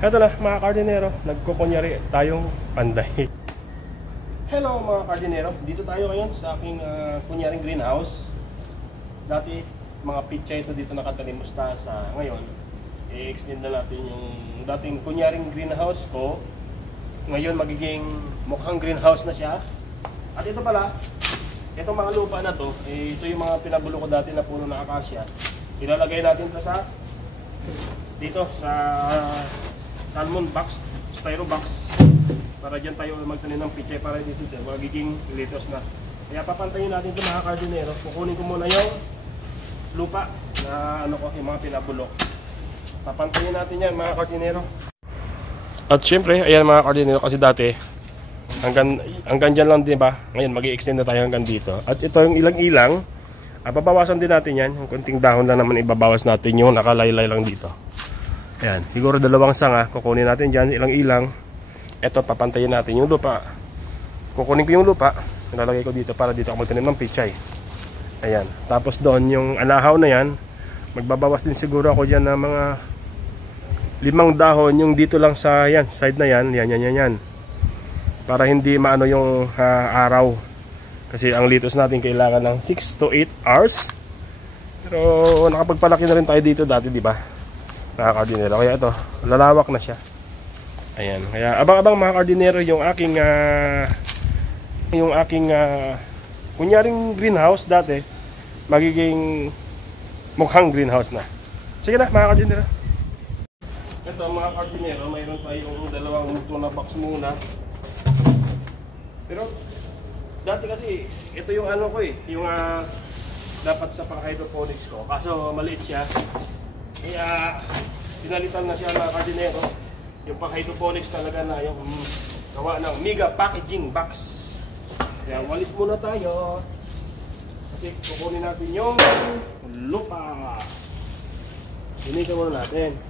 Ito na mga kardinero, nagkukunyari tayong panday. Hello mga kardinero, dito tayo ngayon sa aking kunyaring greenhouse. Dati mga pitcha ito dito nakatanim mustasa. Ngayon, i-extend na natin yung dating kunyaring greenhouse ko. Ngayon magiging mukhang greenhouse na siya. At ito pala, itong mga lupa na to, ito yung mga pinabulo ko dati na puno na akasya. Ilalagay natin ito sa dito sa salmon box, styro box, para dyan tayo magtanim ng pichay para dito dyan, magiging lettuce na. Kaya papantayin natin ito mga kardinero. Kukunin ko muna yung lupa na yung mga pinabulok. Papantayin natin yan mga kardinero. At syempre, ayan mga kardinero, kasi dati hanggang dyan lang, diba? Ngayon mag-i-extend na tayo hanggang dito. At ito yung ilang-ilang, pabawasan din natin yan. Yung kunting dahon lang naman ibabawas natin yung nakalaylay lang dito. Ayan, siguro dalawang sanga, kukunin natin dyan, ilang-ilang. Ito, papantayin natin yung lupa. Kukunin ko yung lupa, nilalagay ko dito para dito ako magtanim ng pichay. Ayan, tapos doon yung anahaw na yan, magbabawas din siguro ako dyan ng mga 5 dahon, yung dito lang sa yan, side na yan, yan. Para hindi maano yung araw. Kasi ang litos natin kailangan ng 6 to 8 hours. Pero nakapagpalaki na rin tayo dito dati, di ba? Mga kardinero, kaya ito lalawak na siya. Ayan, kaya abang-abang mga kardinero yung aking kunyaring greenhouse dati magiging mukhang greenhouse na. Sige na mga kardinero. Ito mga kardinero, mayroon tayong dalawang tuna box muna. Pero dati kasi ito yung ano ko yung dapat sa pang hydroponics ko, kaso maliit siya. Kaya pinalitan na siya mga kardinero. Yung pang hydroponics talaga na yung gawa ng mega packaging box. Kaya walis muna tayo. Kasi kukunin natin yung lupa. Hinigan muna natin.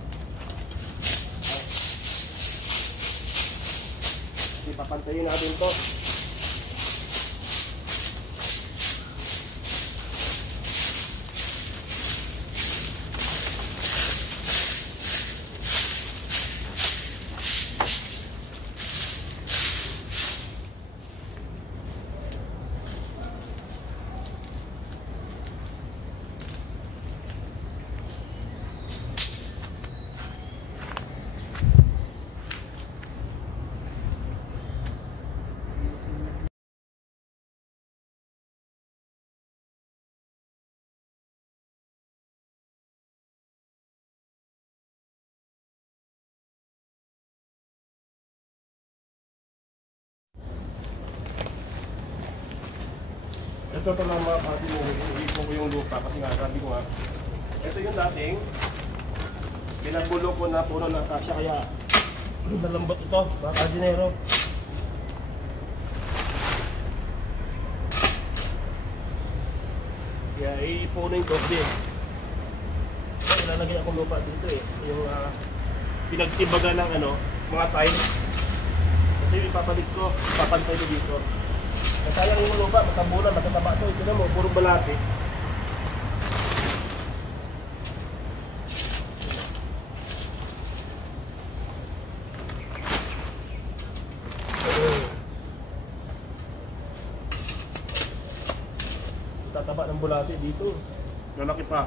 Ipapantayin natin to. Ito pa lang mga kardinero, iipon ko yung lupa kasi nga sabi ko nga, ito yung dating pinagbulo ko na puno ng akasya, kaya malambot ito mga kardinero. Kaya iipunin ko din. So, ilalagay akong lupa dito yung pinagtibaga ng mga tiles. Ito yung ipapalit ko, ipapantay ko dito. Sayang yung lupa, matambulan, matataba ito. Ito na mo, puro balati. Tataba ng bulati dito. Lalaki pa.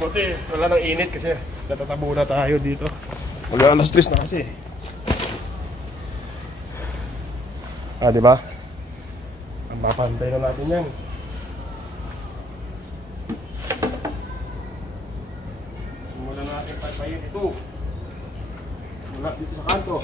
Buti wala nang init kasi natatabo na tayo dito. Wala, alas 3 na kasi. Di ba? Mapantay na natin yan. Patayin ito. Mula dito sa kanto.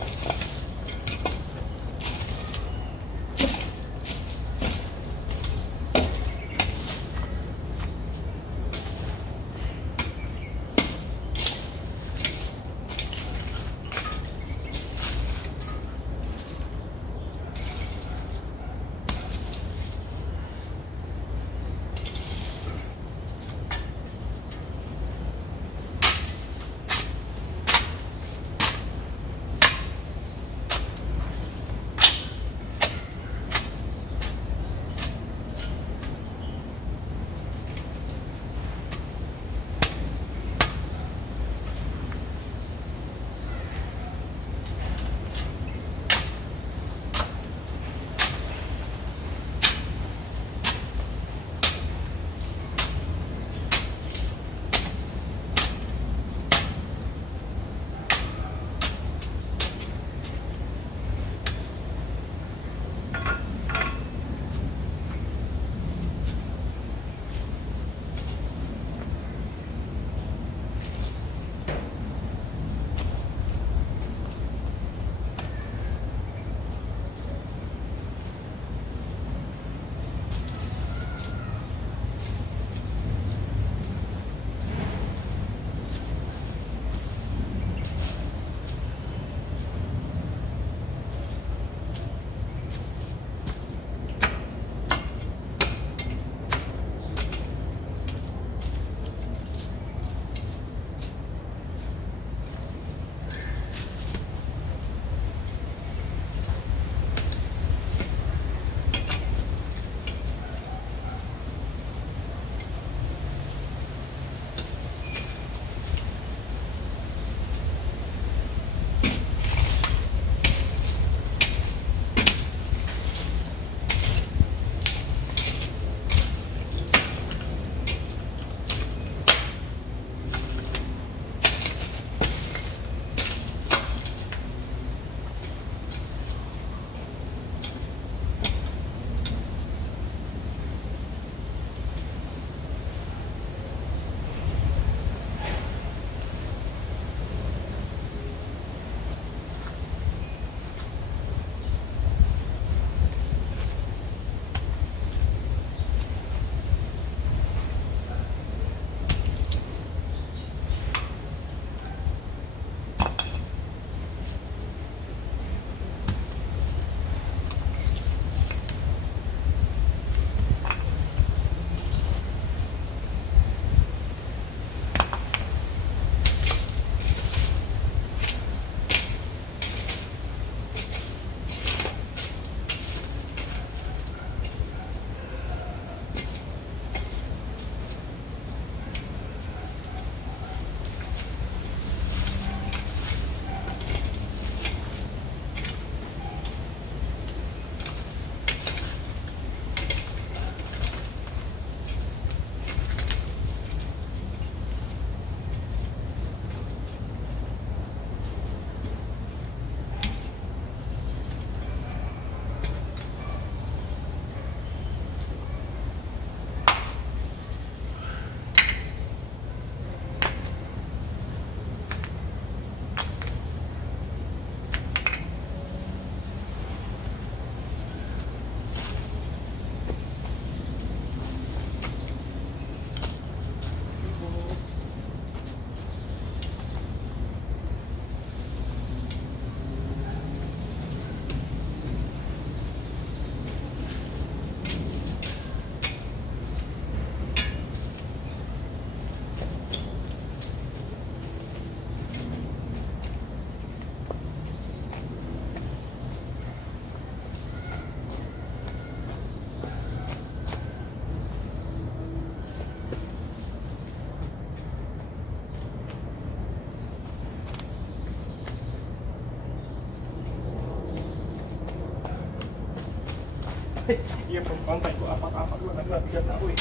Iya, pangkay ko apak-apak lang kasi nabigat na ako eh.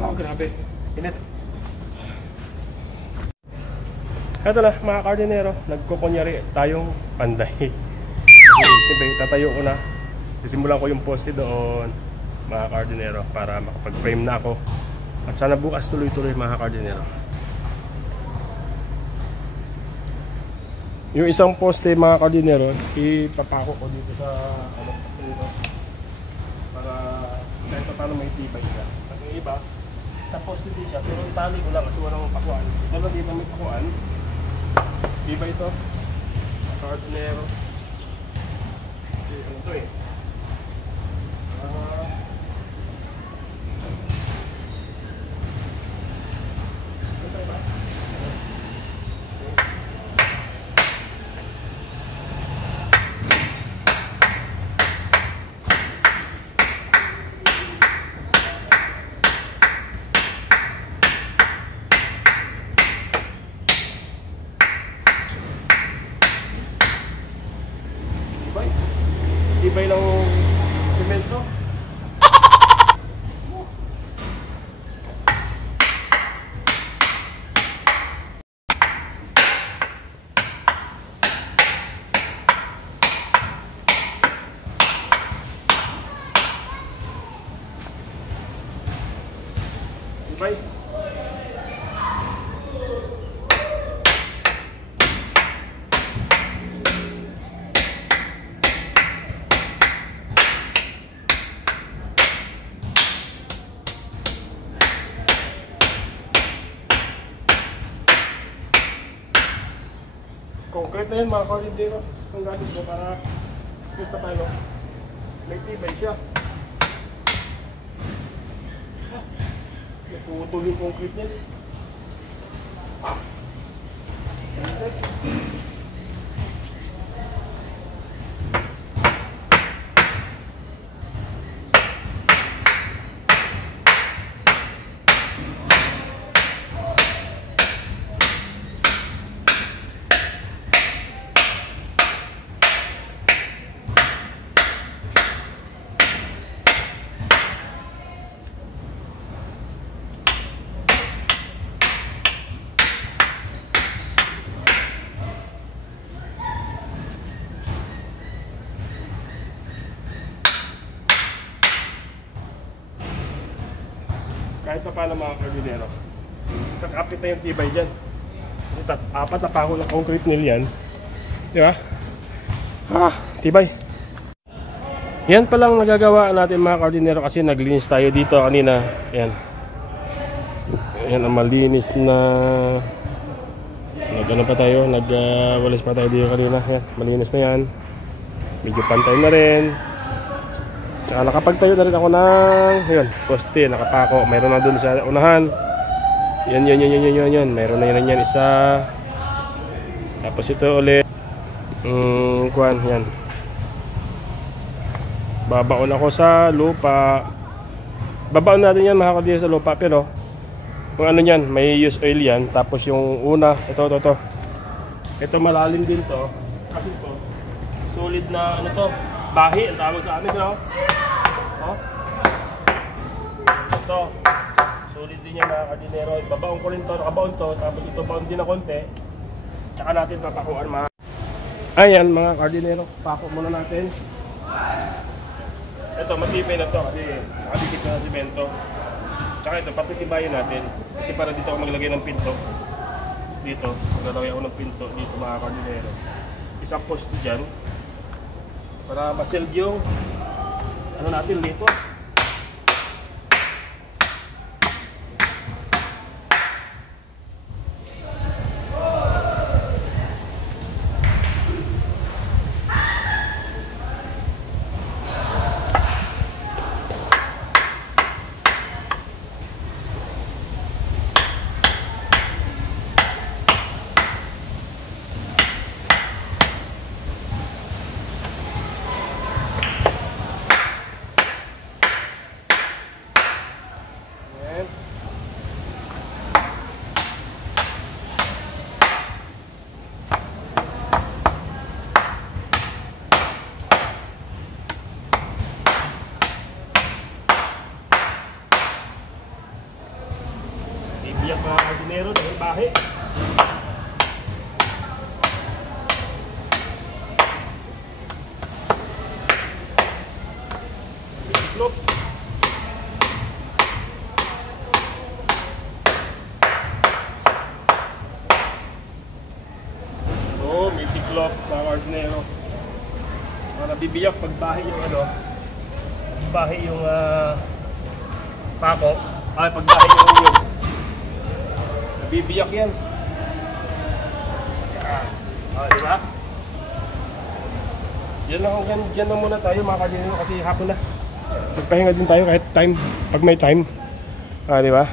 Oh, grabe. Init. Ito na mga kardinero, nagkukunyari tayong panday. Siyempre tatayo ko na. Sisimulan ko yung poste doon mga kardinero para makapag-frame na ako. At sana bukas tuloy-tuloy mga kardinero. Yung isang poste mga kardinero, ipapako ko dito sa dito, para kahit pa paano may tibay siya. At yung iba, sa poste din siya, pero itali ko lang kasi walang pakuan. Ito lang dito may pakuan. Iba ito, kardinero. Kasi ano ito eh. Tibay ng semento. Tibay. Concrete na yan mga kardinero. Ang gamit ko para kita tayo. May tibay siya. Naputol yung concrete niya. Kahit pa paano mga kardinero, kakapit na yung tibay dyan. Kasi apat na pako ng concrete nail yan. Di ba? Tibay. Yan palang nagagawa natin mga kardinero kasi naglinis tayo dito kanina. Yan. Yan ang malinis na nag-ano pa tayo, nag-walis pa tayo dito kanina. Yan, malinis na yan. Medyo pantay na rin. Tsaka nakapagtayo na rin ako ng poste, nakapako. Mayroon na dun sa unahan. Yan. Mayroon na yan isa. Tapos ito ulit. Yan. Babaon ako sa lupa. Babaon natin yan mga kardinero sa lupa. Pero kung ano yan, may use oil yan. Tapos yung una, ito. Ito malalim din to. Kasi ito, solid na ano to, bahi ang tawag sa amin, no? Ito, solid din yan mga kardinero. Babaon ko rin to, nakabaon to. Tapos ito baon din na konti. Tsaka natin papakuan mga. Ayan mga kardinero, pako muna natin. Ito, matibay na to kasi nakadikit na ng simento. Tsaka ito, patitibayin natin. Kasi para dito ako maglagay ng pinto. Dito, maglalagay ako ng pinto dito mga kardinero. Isang poste dyan. Para masilg yung ano natin, litos. Ibiyak mga kardinero dahil bahe. Itlop. Bibiyak pag bahay yung ano, bahay yung pako. Ay, pag bahay yung yun. Nabibiyak yan. Yan. Di ba? Diyan lang muna tayo mga kadinero kasi hapon na. Magpahinga din tayo kahit time, pag may time. Di ba?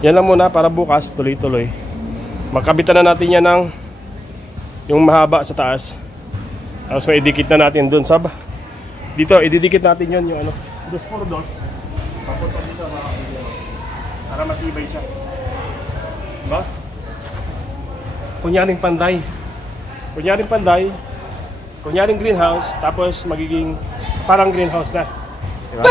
Yan lang muna para bukas tuloy-tuloy. Magkabitan na natin yan ng yung mahaba sa taas. Tapos may idikit na natin dun sa dito, ididikit natin yon yung ano, dos por dos. Papunta dito para matibay siya. Diba? Kunyaring panday. Kunyaring greenhouse, tapos magiging parang greenhouse na. Diba?